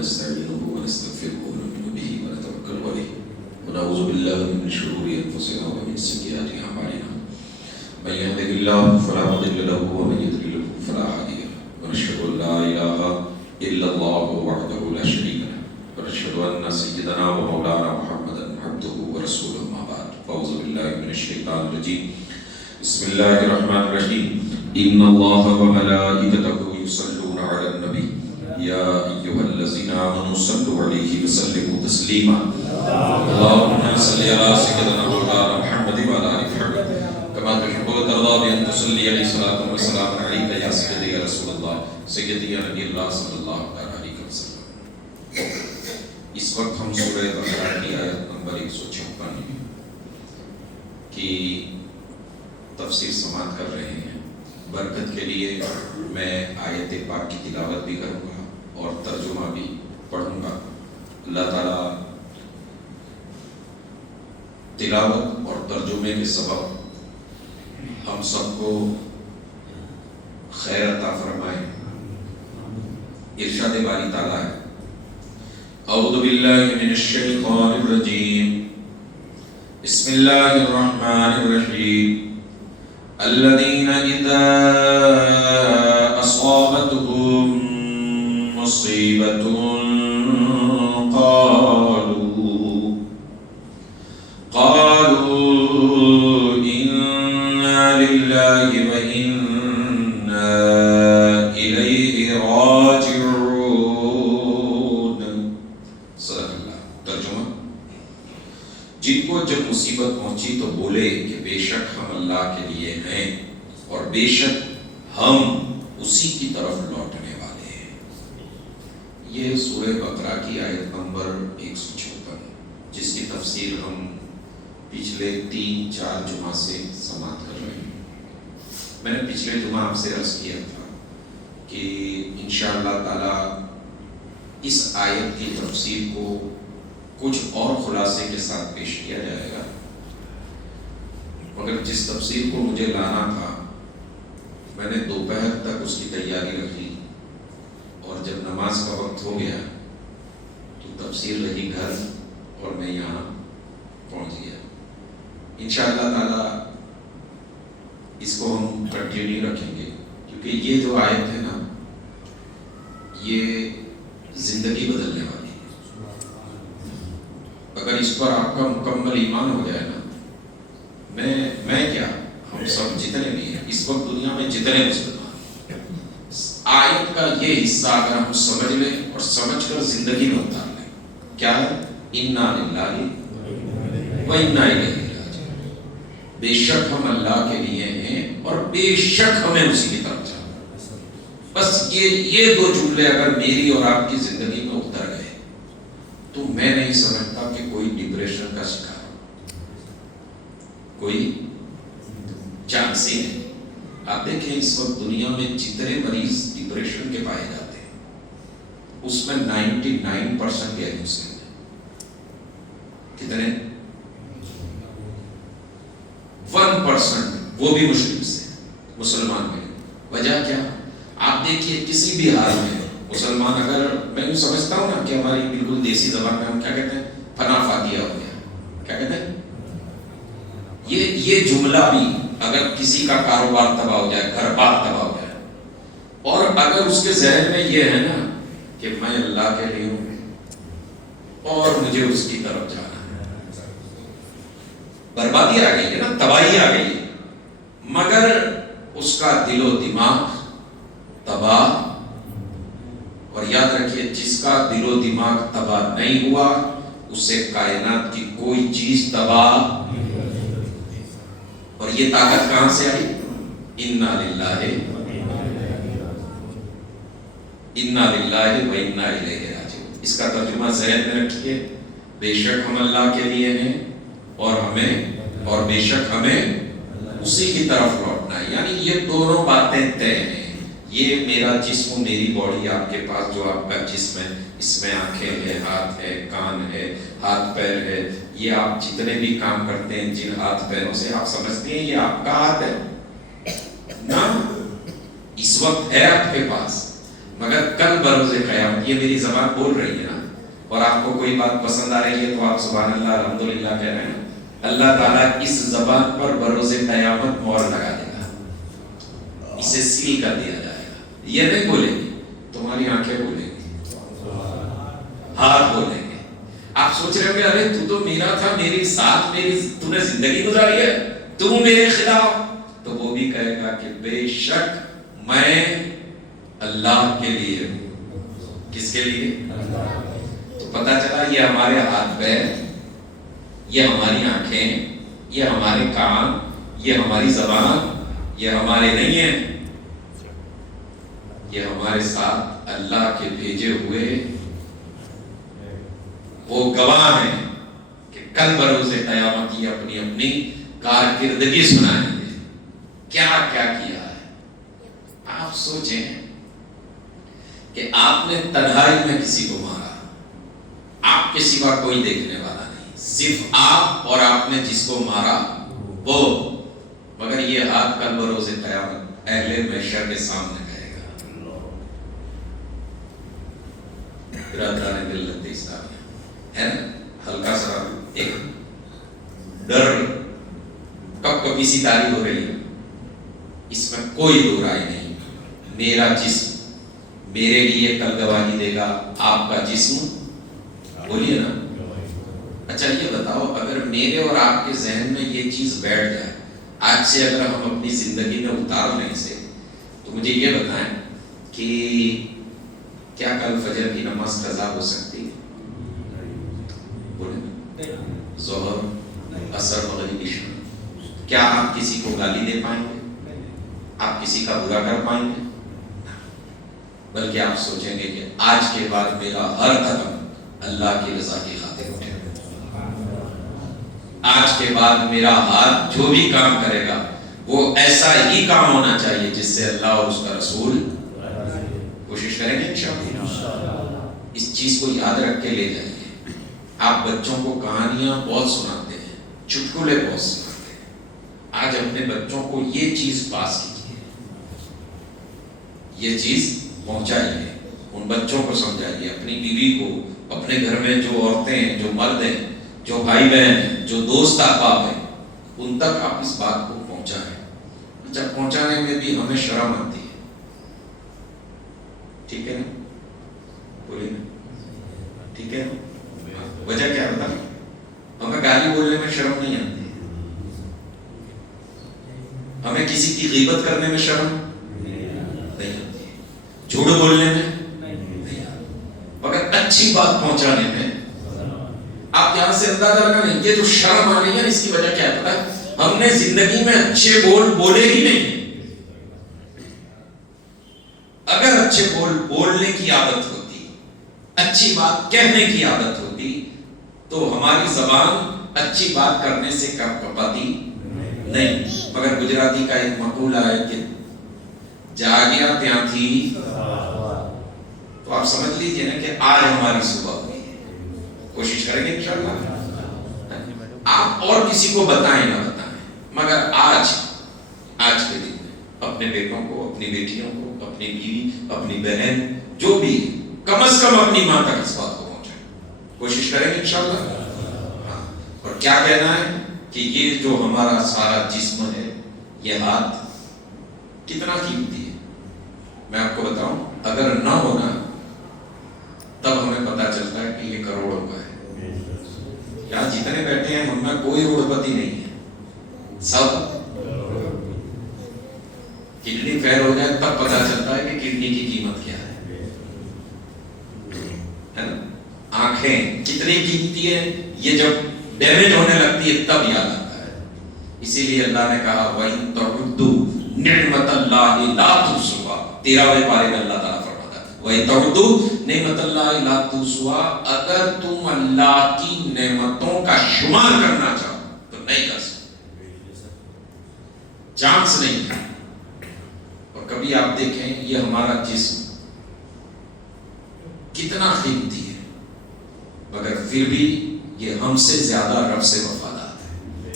ونستعينه ونستغفره ونؤمن به ونتوكل عليه ونعوذ بالله من شرور أنفسنا ومن سيئات أعمالنا من يهده الله فلا مضل له ومن يضلل فلا هادي له ونشهد أن لا إله إلا الله وحده لا شريك له ونشهد أن سيدنا ومولانا محمدا عبده ورسوله ما بعد فأعوذ بالله من الشيطان الرجيم بسم الله الرحمن الرحيم إن الله وملائكته يصلون على النبي يا أيها الذين آمنوا صلوا عليه وسلموا تسليما اللهم صل على سيدنا مولانا محمد وعلى آل محمد كما تحب وترضى بأن تصلي عليه صلاة وسلام عليك يا سيدي يا رسول الله سيدي يا نبي الله صلی اللہ علیہ وسلم. اس وقت ہم سورہ بقرہ کی آیت نمبر 156 کی تفسیر سماعت کر رہے ہیں. برکت کے لیے میں آیت پاک کی تلاوت بھی کروں گا اور ترجمہ بھی پڑھوں گا. اللہ تعالیٰ تلاوت اور ترجمے کے سبب ہم سب کو خیر عطا فرمائے. ارشاد باری تعالیٰ ہے اعوذ باللہ من الشیطان الرجیم بسم اللہ الرحمن الرحیم الذين إذا أصابتهم مصيبة قالوا إنا لله وإنا إليه راجعون. صدق اللہ. ترجمہ: جن کو جب مصیبت پہنچی تو بولے کہ بے شک ہم اللہ کے لیے ہیں اور بے شک ہم اسی کی طرف لوٹنے والے ہیں. یہ سورہ بقرہ کی آیت نمبر 156 جس کی تفسیر ہم پچھلے 3-4 جمعہ سے سماعت کر رہے ہیں. میں نے پچھلے جمعہ آپ سے عرض کیا تھا کہ انشاءاللہ تعالی اس آیت کی تفسیر کو کچھ اور خلاصے کے ساتھ پیش کیا جائے گا، مگر جس تفسیر کو مجھے لانا تھا میں نے دوپہر تک اس کی تیاری رکھی اور جب نماز کا وقت ہو گیا تو تفسیر رہی گھر اور میں یہاں پہنچ گیا. انشاءاللہ تعالی اس کو ہم کنٹینیو رکھیں گے کیونکہ یہ جو آیت ہے نا یہ زندگی بدلنے والی. اگر اس پر آپ کا مکمل ایمان ہو جائے نا، میں کیا ہم سب جتنے بھی ہیں اس وقت دنیا میں جتنے مسلمان، آیت کا یہ حصہ اگر ہم سمجھ لیں اور سمجھ کر زندگی میں اتار لیں، کیا ہے؟ انا للہ و انا الیہ راجعون. بے شک ہم اللہ کے لیے ہیں اور بے شک ہمیں اسی کی طرف جانا. بس یہ دو جملے اگر میری اور آپ کی زندگی میں اتر گئے تو میں نہیں سمجھتا کہ کوئی ڈپریشن کا شکار کوئی چانس ہی نہیں. آپ دیکھیں اس وقت دنیا میں جتنے مریض ڈپریشن کے پائے جاتے ہیں اس میں 99% غیر مسلم ہیں. کتنے؟ 1% وہ بھی مسلم سے مسلمان میں. وجہ کیا؟ آپ دیکھیے کسی بھی حال میں مسلمان، اگر میں یوں سمجھتا ہوں نا کہ ہماری بالکل دیسی زبان میں ہم کیا کہتے ہیں، فنا فاتحہ ہو گیا. کیا کہتے ہیں؟ یہ جملہ بھی اگر کسی کا کاروبار تباہ ہو جائے، گھر بار تباہ ہو جائے، اور اگر اس کے ذہن میں یہ ہے نا کہ میں اللہ کے لیے ہوں اور مجھے اس کی طرف جانا ہے، بربادی آ گئی ہے نا، تباہی آ گئی ہے. مگر اس کا دل و دماغ تباہ. اور یاد رکھیے جس کا دل و دماغ تباہ نہیں ہوا اسے کائنات کی کوئی چیز تباہ. اور یہ طاقت کہاں سے آئی؟ انا للہ و انا الیہ راجعون. اس کا ترجمہ ذہن میں رکھیے، بے شک ہم اللہ کے لیے ہیں اور بے شک ہمیں اسی کی طرف لوٹنا ہے. یعنی یہ دونوں باتیں طے ہیں. یہ میرا جسم، میری باڈی، آپ کے پاس جو آپ کا جسم ہے اس میں آنکھیں ہیں، ہاتھ ہے، کان ہے، ہاتھ پیر ہے. یہ آپ جتنے بھی کام کرتے ہیں جن ہاتھ پیروں سے آپ سمجھتے ہیں یہ آپ کا ہاتھ ہے نا، اس وقت ہے آپ کے پاس. مگر کل بروز قیامت یہ میری زبان بول رہی ہے نا، اور آپ کو کوئی بات پسند آ رہی ہے تو آپ سبحان اللہ الحمدللہ کہہ رہے ہیں، اللہ تعالیٰ اس زبان پر بروز قیامت مہر لگا دے گا، اسے سیل کر دیا جائے گا. یہ نہیں بولیں گے، تمہاری آنکھیں بولیں گی، ہاتھ بولیں گے. آپ سوچ رہے ہو کہ ارے تو میرا تھا، میری ساتھ تو نے زندگی گزاری ہے، تو میرے خلاف. تو وہ بھی کہے گا کہ بے شک میں اللہ کے لیے ہوں. کس کے لیے؟ تو پتا چلا یہ ہمارے ہاتھ پیر، یہ ہماری آنکھیں، یہ ہمارے کان، یہ ہماری زبان، یہ ہمارے نہیں ہیں، یہ ہمارے ساتھ اللہ کے بھیجے ہوئے وہ گواہ ہیں کہ کل بروز قیامت یہ اپنی اپنی کارکردگی سنائیں گے، کیا کیا کیا ہے. آپ سوچیں کہ آپ نے تنہائی میں کسی کو مارا، آپ کے سوا کوئی دیکھنے والا نہیں، صرف آپ اور آپ نے جس کو مارا وہ، مگر یہ ہاتھ کل بروز قیامت اہل محشر کے سامنے کہے گا. برادران ملت اسلامیہ ہے نا، ہلکا سا ایک ڈر کب کبھی سی تاری ہو رہی ہے، اس میں کوئی دو رائے نہیں. میرا جسم میرے لیے کل گواہی دے گا، آپ کا جسم بولیے نا. اچھا یہ بتاؤ، اگر میرے اور آپ کے ذہن میں یہ چیز بیٹھ جائے آج سے، اگر ہم اپنی زندگی میں اتار لیں اسے، تو مجھے یہ بتائیں کہ کیا کل فجر کی نماز قضا ہو سکتی؟ ظہر، عصر، مغرب، عشاء، کیا آپ کسی کو گالی دے پائیں گے؟ آپ کسی کا برا کر پائیں گے؟ بلکہ آپ سوچیں گے کہ آج کے بعد میرا ہر قدم اللہ کی رضا کی خاطر اٹھے، آج کے بعد میرا ہاتھ جو بھی کام کرے گا وہ ایسا ہی کام ہونا چاہیے جس سے اللہ اور اس کا رسول کوشش کریں گے انشاءاللہ. اس چیز کو یاد رکھ کے لے جائیے. آپ بچوں کو کہانیاں بہت سناتے ہیں، چٹکلے بہت سناتے ہیں، آج اپنے بچوں کو یہ چیز پاس کیجیے، یہ چیز پہنچائیے، ان بچوں کو سمجھائیے، اپنی بیوی کو، اپنے گھر میں جو عورتیں ہیں، جو مرد ہیں، جو بھائی بہن ہیں، جو دوست احباب ہیں، ان تک آپ اس بات کو پہنچائیں. اچھا پہنچانے میں بھی ہمیں شرم آتی ہے، ٹھیک ہے نا، بولیے نا، ٹھیک ہے نا. وجہ کیا بتا، ہمیں گالی بولنے میں شرم نہیں آتی، ہمیں کسی کی غیبت کرنے میں شرم نہیں آتی، جھوٹ بولنے میں نہیں آتی، مگر اچھی بات پہنچانے میں. آپ یہاں سے اندازہ لگائیں، یہ جو شرم آ رہی ہے اس کی وجہ کیا ہے پتا؟ ہم نے زندگی میں اچھے بول بولے ہی نہیں. اگر اچھے بول بولنے کی عادت ہوتی، اچھی بات کہنے کی عادت ہوتی، تو ہماری زبان اچھی بات کرنے سے کب کپاتی نہیں. مگر گجراتی کا ایک مقولہ ہے کہ جاگیا تیاں تھی، تو آپ سمجھ لیجئے نا کہ آج ہماری صبح ہوئی ہے. کوشش کریں گے انشاءاللہ. آپ اور کسی کو بتائیں نہ بتائیں، مگر آج کے دن میں اپنے بیٹوں کو، اپنی بیٹیوں کو، اپنی بیوی، اپنی بہن، جو بھی کم از کم اپنی ماں تک اس بات کو پہنچائیں. کوشش کریں گے انشاءاللہ. اور کیا کہنا ہے کہ یہ جو ہمارا سارا جسم ہے، یہ ہاتھ کتنا قیمتی ہے. میں آپ کو بتاؤں، اگر نہ ہونا تب ہمیں پتا چلتا ہے کہ یہ کروڑوں کا ہے. یہاں جتنے بیٹھے ہیں ان میں کوئی روڑپتی نہیں ہے، سب کڈنی فیل ہو جائے تب پتا چلتا ہے کہ کڈنی کی قیمت کیا ہے نا. آنکھیں کتنی قیمتی ہے، یہ جب ڈیمیج ہونے لگتی ہے تب یاد آتا ہے. اسی لیے اللہ نے کہا وَإِن تَعُدُّوا نِعْمَتَ اللَّهِ لَا تُحْصُوهَا. 13ویں پارے میں اللہ تعالیٰ فرماتا ہے وَإِن تَعُدُّوا نِعْمَتَ اللَّهِ لَا تُحْصُوهَا. اگر تم اللہ کی نعمتوں کا شمار کرنا چاہو تو نہیں کر سکتے، چانس نہیں ہے. اور کبھی آپ دیکھیں یہ ہمارا جسم کتنا قیمتی ہے، مگر پھر بھی یہ ہم سے زیادہ رب سے وفادار ہے.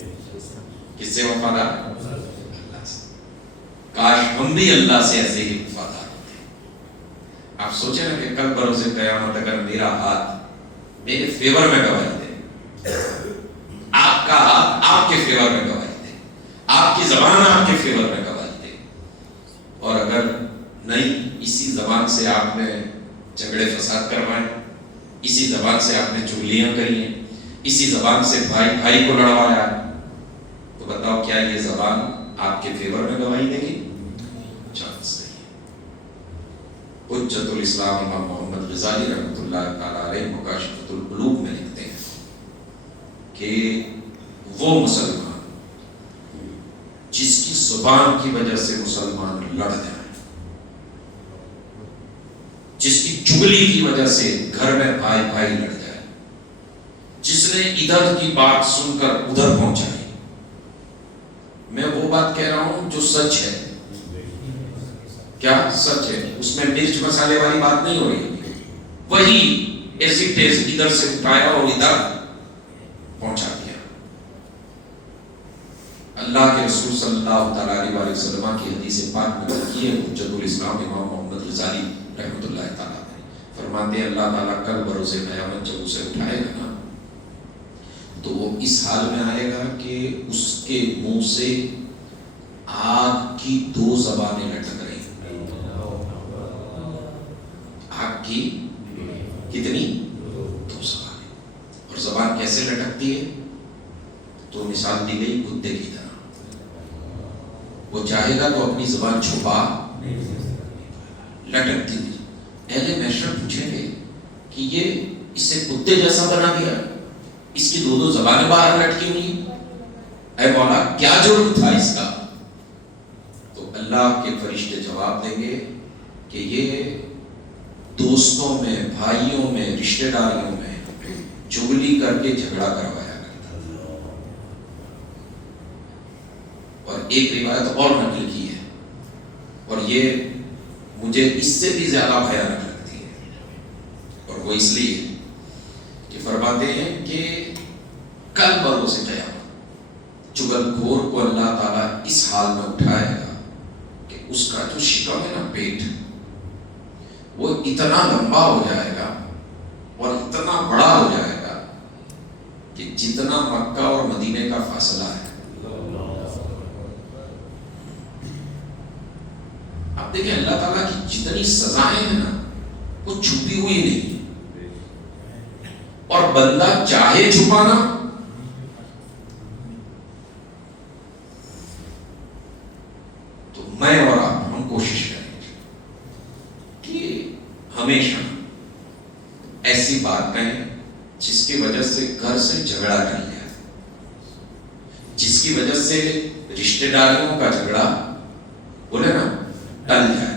کس سے وفادار ہے؟ اللہ سے. کاش ہم بھی اللہ سے ایسے ہی وفادار ہوتے. سوچیں نا کہ کل بروز قیامت اگر میرا ہاتھ میرے فیور میں گواہی دے، آپ کا ہاتھ آپ کے فیور میں گواہی دے، آپ کی زبان آپ کے فیور میں گواہی دے، اور اگر نہیں، اسی زبان سے آپ نے جھگڑے فساد کروائے، اسی زبان سے آپ نے چغلیاں کری ہیں، اسی زبان سے بھائی بھائی کو لڑوایا، تو بتاؤ کیا یہ زبان آپ کے فیور میں گواہی دے گی؟ چانس نہیں ہے۔ حجت الاسلام امام محمد غزالی رحمۃ اللہ تعالی علیہ مکاشفۃ القلوب میں لکھتے ہیں کہ وہ مسلمان جس کی زبان کی وجہ سے مسلمان لڑ جائے، جس کی چغلی کی وجہ سے گھر میں بھائی بھائی لڑ جائے، جس نے ادھر کی بات سن کر ادھر پہنچائی، میں وہ بات کہہ رہا ہوں جو سچ ہے، کیا سچ ہے، اس میں مرچ مسالے والی بات نہیں ہو رہی، وہی ایسی ٹیز ادھر سے اٹھایا اور ادھر پہنچا دیا۔ اللہ کے رسول صلی اللہ تعالی علیہ وسلم کی حدیث پاک میں لکھی ہے، حجت الاسلام امام محمد غزالی رحمۃ اللہ تعالیٰ فرماتے ہیں اللہ تعالیٰ کل بروز قیامت جب اسے اٹھائے گا نا، تو وہ اس حال میں آئے گا کہ اس کے منہ سے آگ کی 2 زبانیں لٹک رہی ہیں۔ آگ کی کتنی؟ 2 زبانیں۔ اور زبان کیسے لٹکتی ہے؟ تو مثال دی گئی کتے کی طرح، وہ چاہے گا تو اپنی زبان چھپا لٹکتی ہوئی۔ اہل محشر پوچھیں گے کہ یہ اس سے کتے جیسا بنا دیا، اس کی 2 زبانیں باہر لٹکی ہوئی، اے مولا کیا جرم تھا اس کا؟ تو اللہ کے فرشتے جواب دیں گے کہ یہ دوستوں میں، بھائیوں میں، رشتہ داریوں میں چغلی کر کے جھگڑا کروایا کرتا تھا۔ اور ایک روایت اور نقل کی ہے، اور یہ مجھے اس سے بھی زیادہ بھیانک لگتی ہے، اور وہ اس لیے کہ فرماتے ہیں کہ کل بروز قیامت چغل خور کو اللہ تعالیٰ اس حال میں اٹھائے گا کہ اس کا جو شکم ہے نا، پیٹ، وہ اتنا لمبا ہو جائے گا اور اتنا بڑا ہو جائے گا کہ جتنا مکہ اور مدینے کا فاصلہ ہے۔ آپ دیکھیں اللہ تعالیٰ کی جتنی سزائیں ہیں نا، وہ چھپی ہوئی نہیں، اور بندہ چاہے چھپانا تو میں اور آپ ہم کوشش کریں کہ ہمیشہ ایسی بات کہیں جس کی وجہ سے گھر سے جھگڑا ٹل جائے، جس کی وجہ سے رشتہ داریوں کا جھگڑا بولے نا ٹل جائے،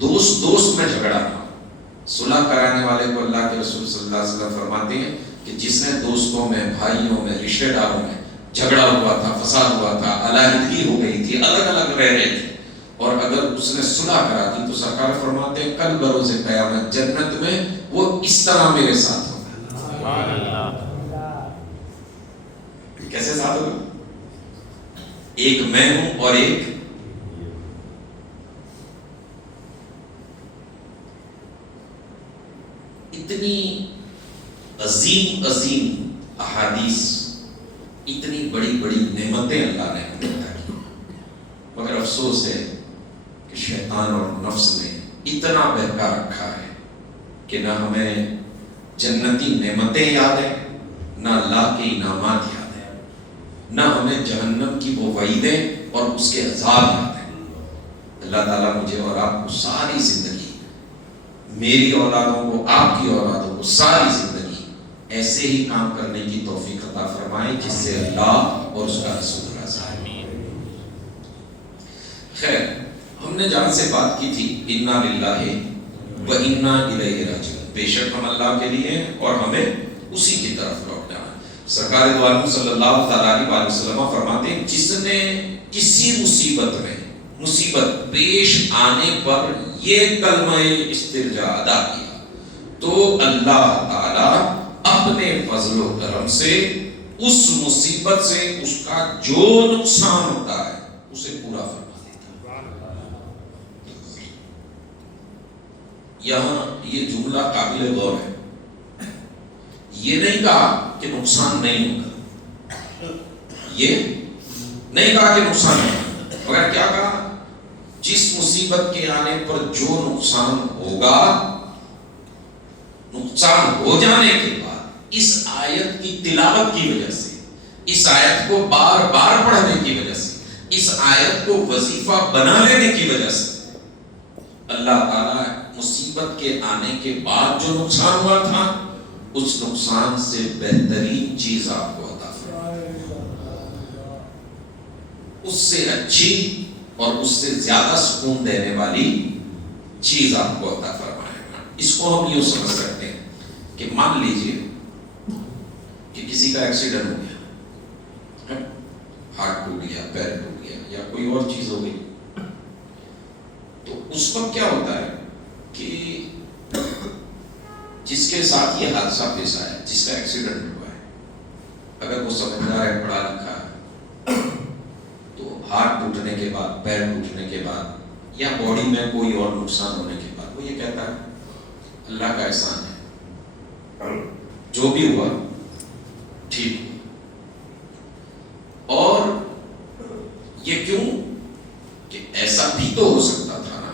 دوست میں جھگڑا نہ ہو۔ صلح کرانے والے کو اللہ کے رسول صلی اللہ علیہ وسلم فرماتے ہیں کہ جس نے دوستوں میں، بھائیوں میں، رشتہ داروں میں جھگڑا ہوا تھا، فساد ہوا تھا، علیحدگی ہو گئی تھی، الگ الگ رہ رہے تھے، اور اگر اس نے صلح کرا دی تو سرکار فرماتے ہیں کل بروز قیامت جنت میں وہ اس طرح میرے ساتھ ہوگا۔ کیسے ساتھ ہوگا؟ ایک میں ہوں اور ایک اتنی عظیم عظیم احادیث، اتنی بڑی بڑی نعمتیں اللہ نے ہمیں عطا کی، مگر افسوس ہے کہ شیطان اور نفس نے اتنا بہکا رکھا ہے کہ نہ ہمیں جنتی نعمتیں یاد ہیں، نہ اللہ کے انعامات یاد ہیں، نہ ہمیں جہنم کی وہ وعیدیں اور اس کے عذاب یاد ہیں۔ اللہ تعالیٰ مجھے اور آپ کو ساری زندگی، میری اولادوں کو، آپ کی اولادوں کو ساری زندگی ایسے ہی کام کرنے کی توفیق عطا فرمائے جس سے اللہ اور اس کا رسول راضی ہوں۔ خیر، ہم نے جان سے بات کی تھی انا للہ و انا الیہ راجعون، بے شک ہم اللہ کے لیے ہیں اور ہمیں اسی کی طرف لوٹنا ہے۔ سرکار دو عالم صلی اللہ تعالی علیہ وسلم فرماتے ہیں جس نے کسی مصیبت میں، مصیبت پیش آنے پر یہ کلمہ استرجاع ادا کیا تو اللہ تعالی اپنے فضل و کرم سے اس مصیبت سے اس کا جو نقصان ہوتا ہے اسے پورا فرما دیتا ہے۔ یہاں یہ جملہ قابل غور ہے. یہ نہیں کہا کہ نقصان نہیں ہوگا، یہ نہیں کہا کہ نقصان نہیں ہوگا، مگر کیا کہا؟ جس مصیبت کے آنے پر جو نقصان ہوگا، نقصان ہو جانے کے بعد اس آیت کی تلاوت کی وجہ سے، اس آیت کو بار بار پڑھنے کی وجہ سے، اس آیت کو وظیفہ بنا لینے کی وجہ سے اللہ تعالیٰ مصیبت کے آنے کے بعد جو نقصان ہوا تھا اس نقصان سے بہترین چیز آپ کو عطا فرمائے، اس سے اچھی اور اس سے زیادہ سکون دینے والی چیز آپ کو عطا فرمائے. اس کو ہم یوں سمجھ سکتے ہیں کہ مان لیجئے کہ کسی کا ایکسیڈنٹ ہو گیا، ہاتھ ٹوٹ گیا، پیر ٹوٹ گیا یا کوئی اور چیز ہو گئی، تو اس وقت کیا ہوتا ہے کہ جس کے ساتھ یہ حادثہ پیش آیا، جس کا ایکسیڈنٹ ہوا ہے، اگر وہ سمجھدار ہے، پڑھا لکھا ہے، تو ہاتھ ٹوٹنے کے بعد، پیر ٹوٹنے کے بعد یا باڈی میں کوئی اور نقصان ہونے کے بعد وہ یہ کہتا ہے اللہ کا احسان ہے، جو بھی ہوا ٹھیک ہوا. اور یہ کیوں کہ ایسا بھی تو ہو سکتا تھا نا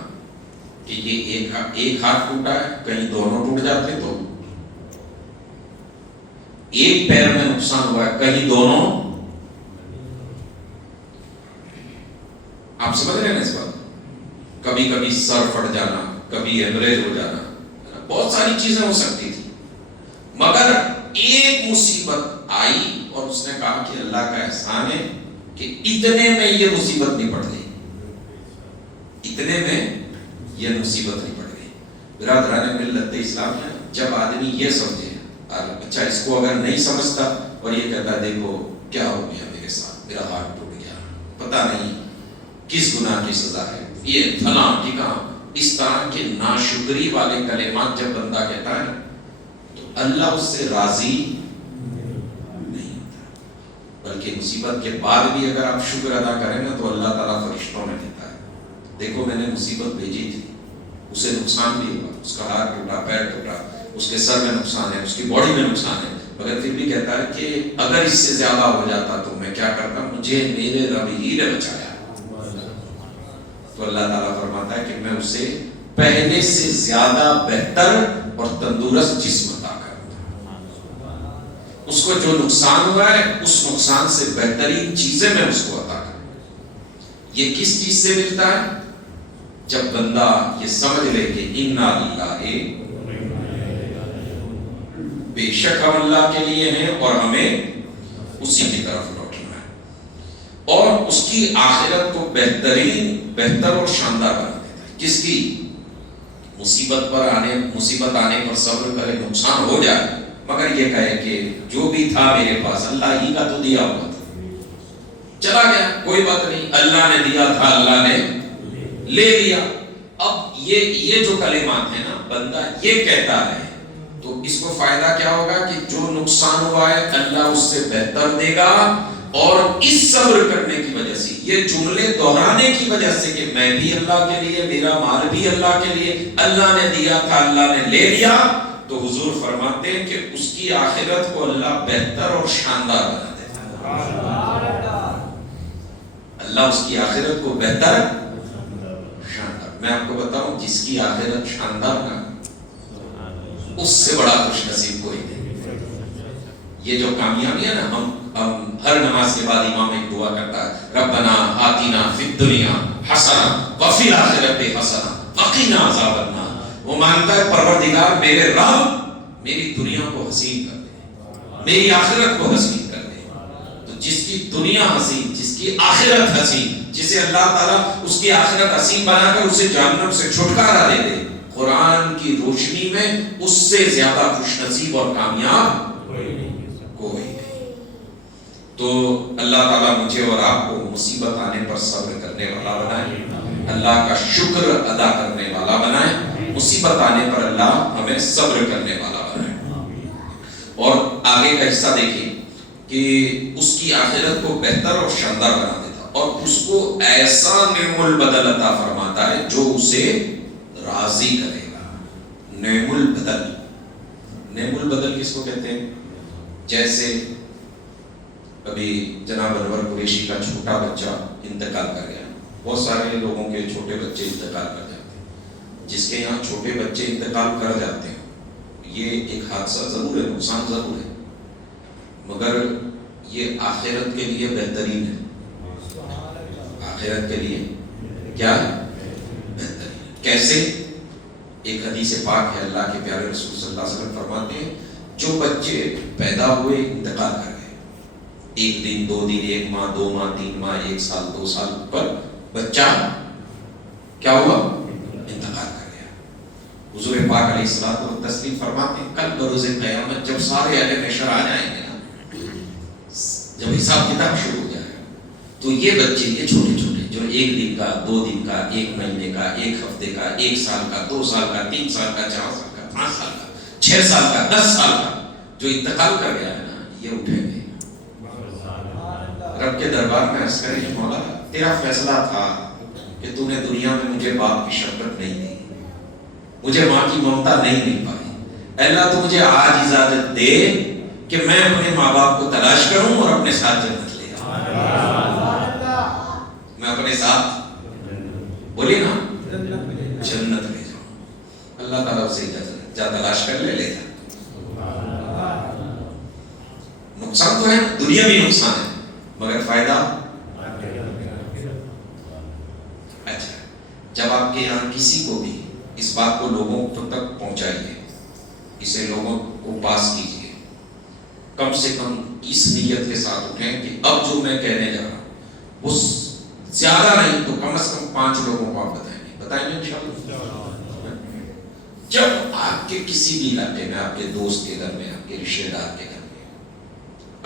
کہ یہ ایک ہاتھ ٹوٹا ہے، کہیں دونوں ٹوٹ جاتے تو، ایک پیر میں نقصان ہوا ہے کہیں دونوں. آپ سمجھ رہے ہیں اس بات؟ کبھی کبھی سر پھٹ جانا، کبھی ہیمریج ہو جانا، بہت ساری چیزیں ہو سکتی تھی، مگر ایک مصیبت آئی اور اس نے کہا کہ اللہ کا احسان ہے کہ اتنے میں یہ مصیبت نہیں پڑ گئی، اتنے میں یہ مصیبت نہیں پڑ گئی. برادران ملت اسلام ہے، جب آدمی یہ سمجھے، اچھا اس کو اگر نہیں سمجھتا اور یہ کہتا ہے دیکھو کیا ہو گیا میرے ساتھ، میرا ہاتھ ٹوٹ گیا، پتہ نہیں کس گناہ کی سزا ہے، یہ فلاں ٹھیکاں، اس طرح کے ناشکری والے کلمات جب بندہ کہتا ہے تو اللہ اس سے راضی نہیں ہوتا، بلکہ مصیبت کے بعد بھی اگر آپ شکر ادا کریں نا تو اللہ تعالیٰ فرشتوں میں دیتا ہے، دیکھو میں نے مصیبت بھیجی تھی، اسے نقصان بھی ہوا، اس کا ہاتھ ٹوٹا، پیر ٹوٹا، اس کے سر میں نقصان ہے، اس کی باڈی میں نقصان ہے، مگر پھر بھی کہتا ہے کہ اگر اس سے زیادہ ہو جاتا تو میں کیا کرتا، مجھے میرے رب ہی نے بچایا. تو اللہ تعالیٰ فرماتا ہے کہ میں اسے پہلے سے زیادہ بہتر اور تندرست جسم عطا کرتا ہوں، اس کو جو نقصان ہوا ہے اس نقصان سے بہترین چیزیں میں اس کو عطا کرتا. یہ کس چیز سے ملتا ہے؟ جب بندہ یہ سمجھ لے کہ انا للہ، بے شک ہم اللہ کے لیے ہیں اور ہمیں اسی کی طرف لوٹنا ہے، اور اس کی آخرت کو بہتر اور شاندار بنا دیتا ہے. کس کی؟ مصیبت آنے پر صبر کرے، نقصان ہو جائے مگر یہ کہے کہ جو بھی تھا میرے پاس اللہ ہی کا تو دیا ہوا تھا، چلا گیا کوئی بات نہیں، اللہ نے دیا تھا، اللہ نے لے لیا. اب یہ جو کلمات ہیں نا، بندہ یہ کہتا ہے تو اس کو فائدہ کیا ہوگا کہ جو نقصان ہوا ہے اللہ اس سے بہتر دے گا، اور اس صبر کرنے کی وجہ سے، یہ جملے دہرانے کی وجہ سے کہ میں بھی اللہ کے لیے، میرا مال بھی اللہ کے لیے، اللہ نے دیا تھا، اللہ نے لے لیا، تو حضور فرماتے ہیں کہ اس کی آخرت کو اللہ بہتر اور شاندار بنا دیتا ہے. اللہ اس کی آخرت کو بہتر شاندار. میں آپ کو بتاؤں، جس کی آخرت شاندار نا، اس سے بڑا خوش نصیب کوئی نہیں. یہ جو کامیابی ہے نا، ہم ہر نماز کے بعد امام ایک دعا کرتا ہے، ربنا آتنا فی الدنیا حسنہ وفی الآخرۃ حسنہ وقنا عذاب النار. وہ مانتا ہے پروردگار میرے رب میری دنیا کو حسین کر دے، میری آخرت کو حسین کر دے. تو جس کی دنیا حسین، جس کی آخرت حسین، جسے اللہ تعالیٰ اس کی آخرت حسین بنا کر اسے جہنم سے چھٹکارا دے دے، قرآن کی روشنی میں اس سے زیادہ خوش نصیب اور کامیاب کوئی نہیں. تو اللہ تعالیٰ مجھے اور آپ کو مصیبت آنے پر صبر کرنے والا بنائے، اللہ کا شکر ادا کرنے والا بنائے، مصیبت آنے پر اللہ ہمیں صبر کرنے والا بنائے. اور آگے کا حصہ دیکھیں کہ اس کی آخرت کو بہتر اور شاندار بنا دیتا، اور اس کو ایسا نعم البدل عطا فرماتا ہے جو اسے راضی کرے گا. نعم البدل. نعم البدل کس کو کہتے ہیں؟ جیسے ابھی جناب انور قریشی کا چھوٹا بچہ انتقال کر گیا. بہت سارے لوگوں کے چھوٹے بچے انتقال کر جاتے ہیں. جس کے یہاں چھوٹے بچے انتقال کر جاتے ہیں یہ ایک حادثہ ضرور ہے, نقصان ضرور ہے, مگر یہ آخرت کے لیے بہترین ہے. آخرت کے لیے کیا ہے؟ بہترین. کیسے؟ ایک حدیث پاک ہے, اللہ کے پیارے رسول صلی اللہ علیہ وسلم فرماتے ہیں جو بچے پیدا ہوئے انتقال کر گئے, 1 دن 2 دن 1 ماہ 2 ماہ 3 ماہ 1 سال 2 سال پر بچہ کیا ہوا؟ انتقال کر گیا. حضور پاک علیہ الصلوۃ والتسلیم فرماتے ہیں کل بروز قیامت جب سارے اہل محشر آ جائیں گے نا, جب حساب کتاب شروع ہو جائے گا, تو یہ بچے یہ چھوٹے چھوٹے جو 1 دن کا 2 دن کا 1 مہینے کا 1 ہفتے کا 1 سال کا 2 سال کا 3 سال کا 4 سال کا 5 سال کا 6 سال کا 10 سال کا جو انتقال کر گیا ہے نا, یہ اٹھیں گے رب کے دربار میں عرض کریں کہ مولا تیرا فیصلہ تھا کہ تو نے دنیا میں مجھے باپ کی شفقت نہیں دی, مجھے ماں کی ممتا نہیں مل پائی. اللہ تو مجھے آج اجازت دے کہ میں اپنے ماں باپ کو تلاش کروں اور اپنے ساتھ جنت لے جاؤں. میں اپنے ساتھ بولیے نا جنت لے جاؤں. اللہ تعالیٰ سے اجازت جا تلاش کر لے جا. نقصان تو ہے, دنیا بھی نقصان ہے مگر فائدہ. اچھا, جب آپ کے یہاں کسی کو بھی اس بات کو لوگوں تک پہنچائیے, اسے لوگوں کو پاس کیجیے, کم سے کم اس نیت کے ساتھ اٹھیں کہ اب جو میں کہنے جا رہا ہوں وہ زیادہ نہیں تو کم از کم 5 لوگوں کو آپ بتائیں گے انشاءاللہ. جب آپ کے کسی بھی علاقے میں, آپ کے دوست کے گھر میں, آپ کے رشتے دار کے گھر میں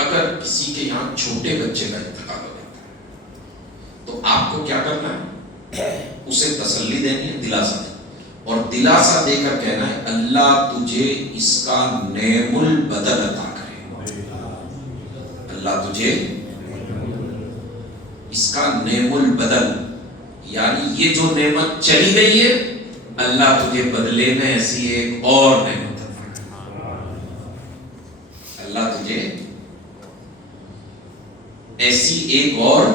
اگر کسی کے یہاں چھوٹے بچے کا انتقال ہو جاتا ہے تو آپ کو کیا کرنا ہے؟ اسے تسلی دینی ہے, دلاسا دینی, اور دلاسا دے کر کہنا ہے اللہ تجھے اس کا نعم البدل عطا کرے. اللہ تجھے اس کا نعم البدل, یعنی یہ جو نعمت چلی گئی ہے اللہ تجھے بدلے میں ایسی ایک اور نعمت عطا کرے. اللہ تجھے ایسی ایک اور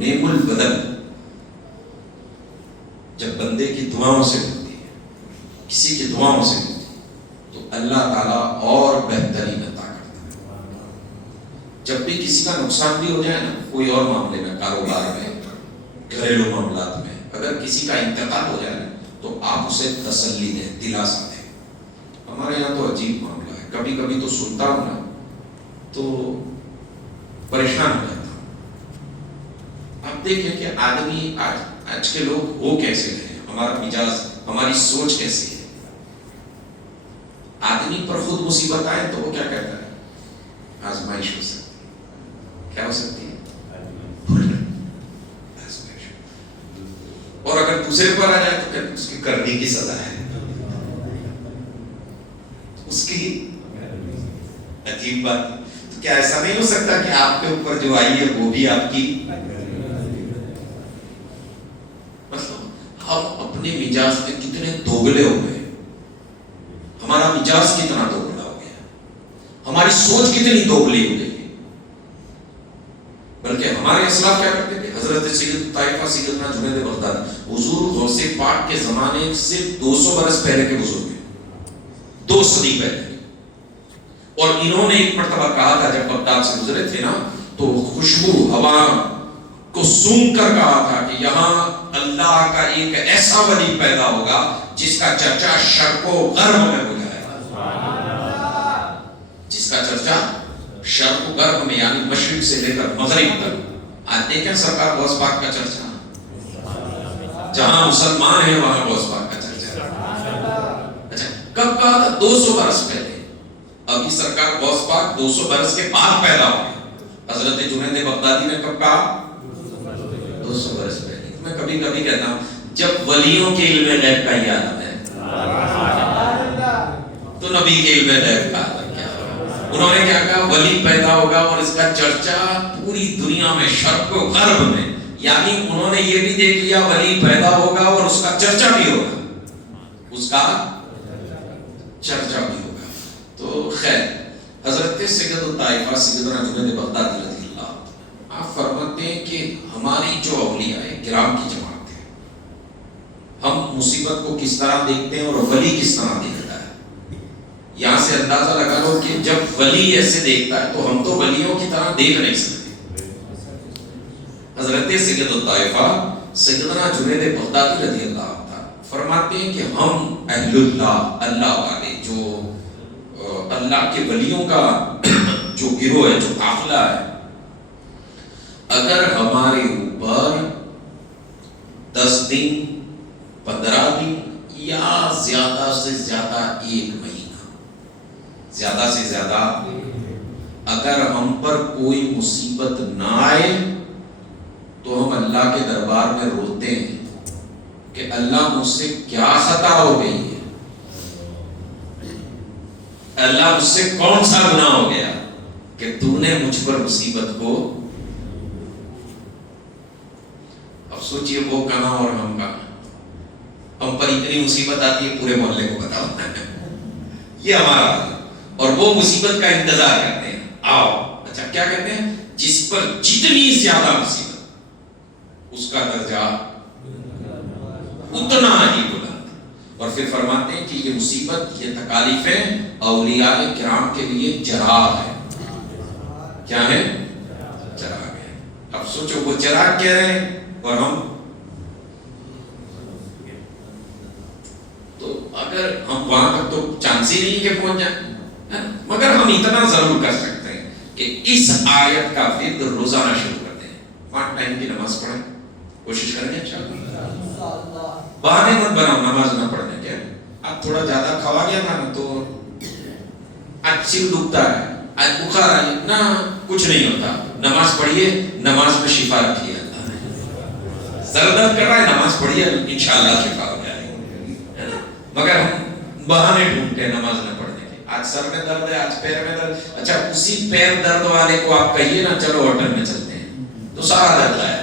نعم البدل جب بندے کی دعاؤں سے ملتی ہے, کسی کی دعاؤں سے ملتی ہے تو اللہ تعالیٰ اور بہترین عطا کرتا ہے. جب بھی کسی کا نقصان بھی ہو جائے نا, کوئی اور معاملے میں, کاروبار میں, گھریلو معاملات میں, اگر کسی کا انتقال ہو جائے نا تو آپ اسے تسلی دیں, دلاسا دیں. ہمارے یہاں تو عجیب معاملہ ہے, کبھی کبھی تو سنتا ہوں نا تو پریشان ہو جاتا ہوں. آپ دیکھیں کہ آدمی آج کے لوگ ہو کیسے ہیں, ہمارا مزاج, ہماری سوچ کیسی ہے. آدمی پر خود مصیبت آئے تو وہ کیا کہتا ہے؟ آزمائش ہو سکتی ہے. کیا ہو سکتی ہے؟ آزمائش. اور اگر دوسرے پر آ جائے تو کہتے ہیں اس کی کرنی کی سزا ہے, اس کی عجیب بات. کیا ایسا نہیں ہو سکتا کہ آپ کے اوپر جو آئی ہے وہ بھی آپ کی؟ مطلب ہم اپنے مزاج میں کتنے دوگلے ہو گئے, ہمارا مزاج کتنا دوگلا ہو گیا, ہماری سوچ کتنی دوگلی ہو گئی ہے. بلکہ ہمارے اسلاف کیا کرتے تھے, حضرت سید طائفہ سیدنا جنید بغدادی حضور غوث پاک کے زمانے سے 200 برس پہلے کے بزرگ ہیں, 2 صدی پہلے. اور انہوں نے ایک مرتبہ کہا تھا جب بغداد سے گزرے تھے نا تو خوشبو ہوا کو سونگ کر کہا تھا کہ یہاں اللہ کا ایک ایسا ولی پیدا ہوگا جس کا چرچا شرق و غرب میں ہو جائے گا, جس کا چرچا شرق و غرب میں یعنی مشرق سے لے کر مغرب تک. آج دیکھیں سرکار غوث پاک کا چرچا, جہاں مسلمان ہیں وہاں غوث پاک کا چرچا. اچھا, کب کہا تھا؟ 200 برس پہلے. ابھی سرکار غوث پاک 200 برس کے بعد پیدا ہوئے. حضرت جنید بغدادی نے کب کہا؟ 200 برس پہلے. میں کبھی کبھی کہتا ہوں جب ولیوں کے علم غیب کا ہی عالم ہے تو نبی کے علم غیب کا عالم کیا ہوگا؟ انہوں نے کیا کہا؟ ولی پیدا ہوگا اور اس کا چرچا پوری دنیا میں, شرق و غرب میں, یعنی انہوں نے یہ بھی دیکھ لیا ولی پیدا ہوگا اور اس کا چرچا بھی ہوگا. اس کا چرچا بھی ہوگا. تو خیر، حضرت سید الطائفہ سیدنا جنید بغدادی رضی اللہ عنہ آپ فرماتے ہیں کہ ہماری جو اولیاء کرام کی جماعت ہے، ہم مصیبت کو کس طرح دیکھتے ہیں اور ولی کس طرح دیکھتا ہے. یہاں سے اندازہ لگا لو کہ جب ولی ایسے دیکھتا ہے تو ہم تو ولیوں کی طرح دیکھ نہیں سکتے. حضرت سید الطائفہ سیدنا جنید بغدادی رضی اللہ عنہ فرماتے ہیں کہ ہم اہل اللہ، اللہ والے، جو اللہ کے ولیوں کا جو گروہ ہے، جو قافلہ ہے، اگر ہمارے اوپر 10 دن 15 دن یا زیادہ سے زیادہ 1 مہینہ، زیادہ سے زیادہ اگر ہم پر کوئی مصیبت نہ آئے تو ہم اللہ کے دربار میں روتے ہیں کہ اللہ مجھ سے کیا خطا ہو گئی ہے، اللہ مجھ سے کون سا گناہ ہو گیا کہ تو نے مجھ پر مصیبت کو. اب سوچئے وہ کہاں اور ہم کہاں. ہم پر اتنی مصیبت آتی ہے پورے محلے کو بتاؤ یہ ہمارا حال ہے. اور وہ مصیبت کا انتظار کرتے ہیں، آؤ. اچھا کیا کہتے ہیں؟ جس پر جتنی زیادہ مصیبت اس کا درجہ اتنا ہی بلند. اور پھر فرماتے ہیں کہ یہ مصیبت، یہ تکالیفیں اولیاء کرام کے لیے چراغ ہے. کیا ہے؟ چراغ ہے. اب سوچو وہ چراغ کہہ رہے ہیں اور ہم، تو اگر ہم وہاں تک تو چانس ہی نہیں کہ پہنچ جائیں، مگر ہم اتنا ضرور کر سکتے ہیں کہ اس آیت کا ورد روزانہ شروع کر دیں. 5 ٹائم کی نماز پڑھیں، کوشش کریں گے انشاءاللہ. بہانے مت بناؤ نماز نہ پڑھنے کے. اب تھوڑا زیادہ کھوا گیا تھا نا تو آج سر دکھتا ہے، آج بخار آئی نہ، کچھ نہیں ہوتا. نماز پڑھیے، نماز میں شفا رکھیے. اللہ نے سر درد کر رہا ہے، نماز پڑھیے، انشاءاللہ شفا ہو جائے گی. مگر ہم بہانے ڈھونڈتے ہیں نماز نہ پڑھنے کے. آج سر میں درد ہے، آج پیر میں درد. اچھا اسی پیر درد والے کو آپ کہیے نا چلو ہوٹل میں چلتے ہیں تو سارا درد آیا.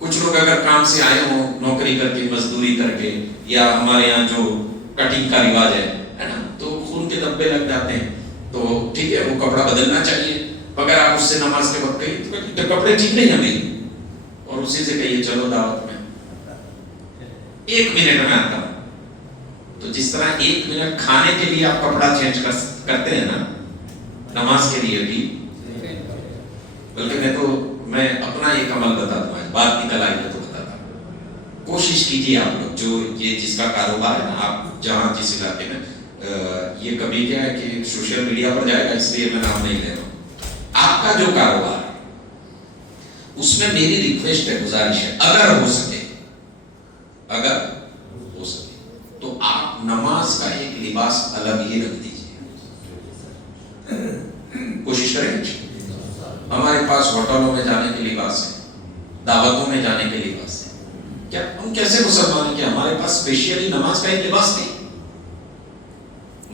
کچھ لوگ اگر کام سے آئے ہوں نوکری کر کے، مزدوری کر کے، یا ہمارے یہاں جو کٹنگ کا رواج ہے نا، تو خون کے دبے لگ جاتے ہیں تو ٹھیک ہے وہ کپڑا بدلنا چاہیے. اگر آپ اس سے نماز کے وقت کہیں تو کپڑے ٹھیک نہیں ہیں اور اسی سے کہیے چلو دعوت میں 1 منٹ میں آتا ہوں. تو جس طرح 1 منٹ کھانے کے لیے آپ کپڑا چینج کرتے ہیں نا، نماز کے لیے بھی. بلکہ میں اپنا ایک عمل بتا دوں، بات نکل آئی تو بتاتا ہوں. کوشش کیجیے آپ لوگ، جو یہ جس کا کاروبار ہے نا، آپ جہاں جس علاقے میں، یہ کبھی کیا ہے کہ سوشل میڈیا پر جائے گا اس لیے میں نام نہیں لے رہا ہوں. آپ کا جو کاروبار ہے اس میں میری ریکویسٹ ہے، گزارش ہے، اگر ہو سکے تو آپ نماز کا ایک لباس الگ ہی رکھ دیجیے. کوشش کریں. ہمارے پاس ہوٹلوں میں جانے کے لباس ہیں، دعوتوں میں جانے کے لباس ہیں. کیا ہم کیسے مسلمان ہیں کہ ہمارے پاس اسپیشلی نماز کا ایک لباس نہیں؟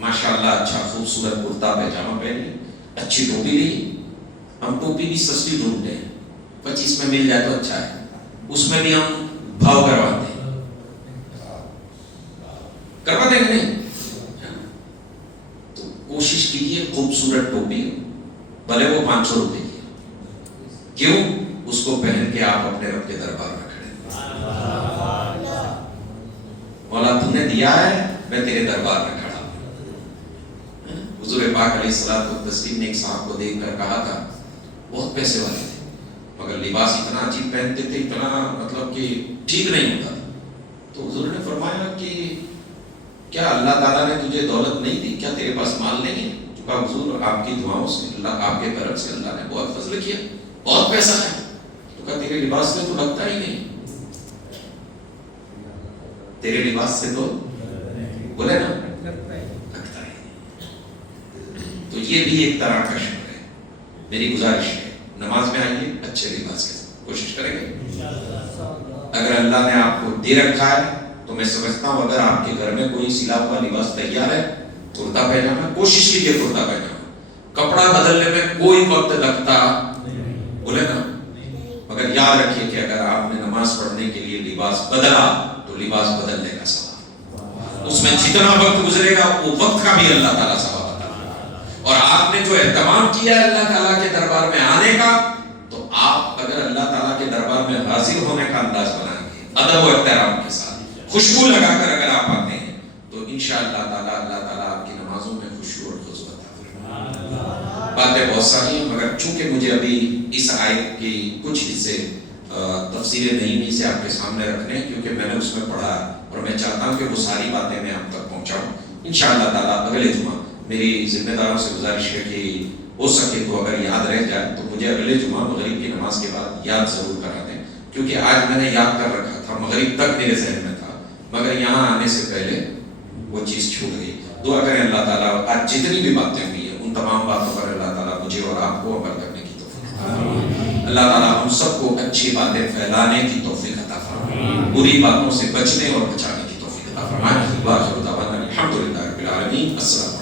ماشاءاللہ اچھا خوبصورت کرتا پیجامہ پہن لی، اچھی ٹوپی لی. ہم ٹوپی بھی سستی ڈھونڈتے ہیں، 25 میں مل جائے تو اچھا ہے. اس میں بھی ہم بھاؤ کرواتے ہیں. کروا دیں گے نہیں؟ تو کوشش کیجیے خوبصورت ٹوپی، بھلے وہ 500 روپے کی. کیوں؟ اس کو پہن کے آپ اپنے رب کے دربار میں کھڑے. مولا تو نے دیا ہے، میں تیرے دربار میں کھڑا ہوں. حضور پاک علیہ الصلوۃ والتسلیم نے ایک صاحب کو دیکھ کر کہا تھا، بہت پیسے والے تھے مگر لباس اتنا عجیب پہنتے تھے، اتنا مطلب کہ ٹھیک نہیں ہوتا تھا. تو حضور نے فرمایا کہ کیا اللہ تعالیٰ نے تجھے دولت نہیں دی؟ کیا تیرے پاس مال نہیں ہے؟ تو کہا حضور آپ کی دعاؤں سے، اللہ آپ کے کرم سے اللہ نے بہت فضل کیا، بہت پیسہ ہے. تو کہا تیرے لباس میں تو لگتا ہی نہیں، تیرے لباس سے تو بولے نا لگتا ہی. تو یہ بھی ایک طرح کا شکر ہے. میری گزارش ہے نماز میں آئیے اچھے لباس کے ساتھ، کوشش کریں گے. اگر اللہ نے آپ کو دے رکھا ہے تو میں سمجھتا ہوں اگر آپ کے گھر میں کوئی سلا ہوا لباس تیار ہے، کرتا پیجامہ، کوشش کیجیے کرتا پیجامہ. کپڑا بدلنے میں کوئی وقت لگتا بولے نا. مگر یاد رکھیے کہ اگر آپ نے نماز پڑھنے کے لیے لباس بدلا تو تو لباس بدلنے کا ثواب، اس میں جتنا وقت گزرے گا وہ وقت کا بھی اللہ تعالیٰ ثواب عطا فرمائے. اور آپ نے جو اہتمام کیا ہے اللہ تعالیٰ کے دربار میں آنے کا، تو آپ اگر اللہ تعالیٰ کے دربار میں حاضر ہونے کا انداز بنائیں گے ادب و احترام کے ساتھ، خوشبو لگا کر اگر آپ آتے ہیں، تو انشاءاللہ تعالیٰ اللہ تعالیٰ آپ کی نمازوں میں خشوع اور خضوع عطا فرمائے. باتیں بہت ساری ہیں، مگر چونکہ مجھے ابھی اس آیت کی کچھ حصے تفسیر نعیمی سے آپ کے سامنے رکھنے ہیں، کیونکہ میں نے اس میں پڑھا ہے اور میں چاہتا ہوں کہ وہ ساری باتیں میں آپ تک پہنچاؤں. انشاءاللہ تعالیٰ اگلے جمعہ میری ذمہ داروں سے گزارش ہے کہ ہو سکے تو اگر یاد رہ جائے تو مجھے اگلے جمعہ مغرب کی نماز کے بعد یاد ضرور کرا دیں، کیونکہ آج میں نے یاد کر رکھا تھا، مغرب تک میرے ذہن میں تھا، مگر یہاں آنے سے پہلے وہ چیز چھوٹ گئی. دعا کریں اللہ تعالیٰ آج جتنی بھی باتیں ہوئی ہیں ان تمام باتوں پر اللہ تعالیٰ مجھے اور آپ کو عمل کرنے کی توفیق عطا فرمائے. اللہ تعالیٰ ہم سب کو اچھی باتیں پھیلانے کی توفیق عطا فرمائے، بری باتوں سے بچنے اور بچانے کی توفیق عطا فرمائے. وآخر دعوانا الحمدللہ رب العالمین. السلام